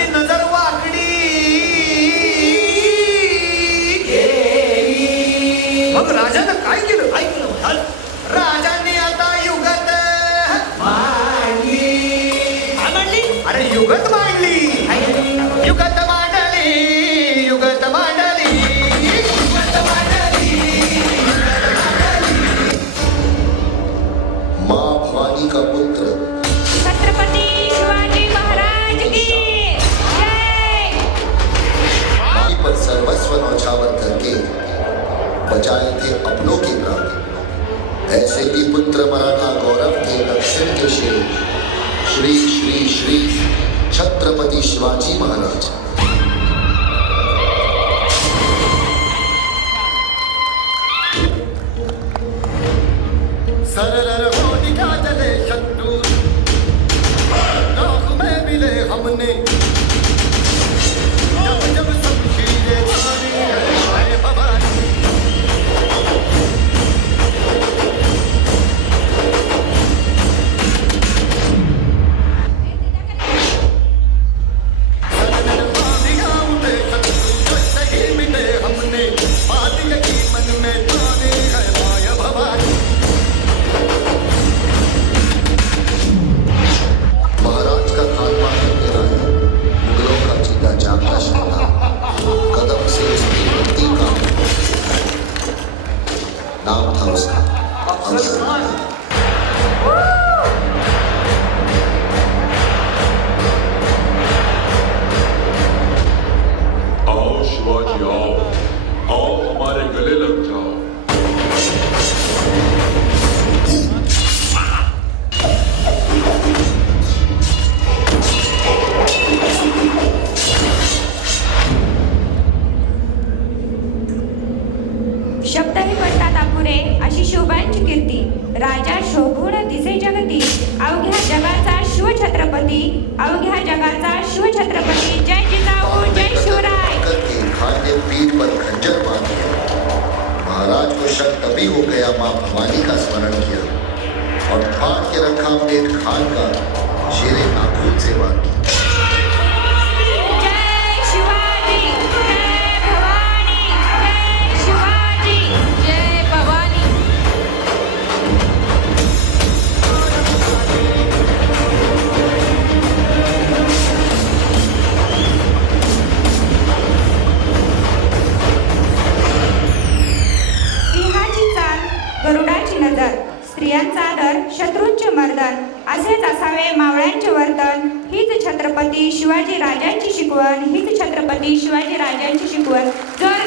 राजांनी नजर वाकडी मग राजानं काय केलं ऐकलं राजांनी आता युगत मांडली अरे युगत मांडली युगत मांडली युगत मांडली युगत मांडली माँ भवानी का पुत्र छत्रपति शिवाजी महाराज की जय। माई पर सर्वस्व न्यौछावर करके बचाए थे अपनों के प्राण। ऐसे ही पुत्र मराठा गौरव के दक्षिण के शेर श्री श्री श्री छत्रपति शिवाजी महाराज। सरर हो दिखा चले शत्रु राह में मिले हमने जब जब शमशीरें तारी है भवानी। सरर बांधिया उठे शत्रु जो सही मिले हमने बात यही मन में ताने है माया भवानी। महाराज का खानपान करने आए मुगलों का चीता जागता शक्ता कदम से उसकी भक्ति का नाम था उसका अफजल। आओ शिवाजी आओ आओ हमारे गले लग जाओ। शब्दही पडतात अपुरे अशी शोभांची कीर्ती राजा शोभून दिसे जगती अवघ्या जगाचा शिवछत्रपती अवघ्या जगाचा शिवछत्रपती जय जिजाऊ जय शिवराय। करके खान ने पीठ पर खंजर बांध दिया। महाराज को शक तभी हो गया माँ भवानी का स्मरण किया और फाड़ के रखा पेट खान का शेरे नाखून से वार किया। जय शिवाजी जय भवानी जय शिवाजी जय भवानी। सिंहाची चाल गरुडाची नजर स्त्रियांचा आदर शत्रूंचे मर्दन असेच असावे मावळ्यांचे वर्तन हीच छत्रपती शिवाजी राजांची शिकवण हीच छत्रपती शिवाजी राजांची शिकवण। जय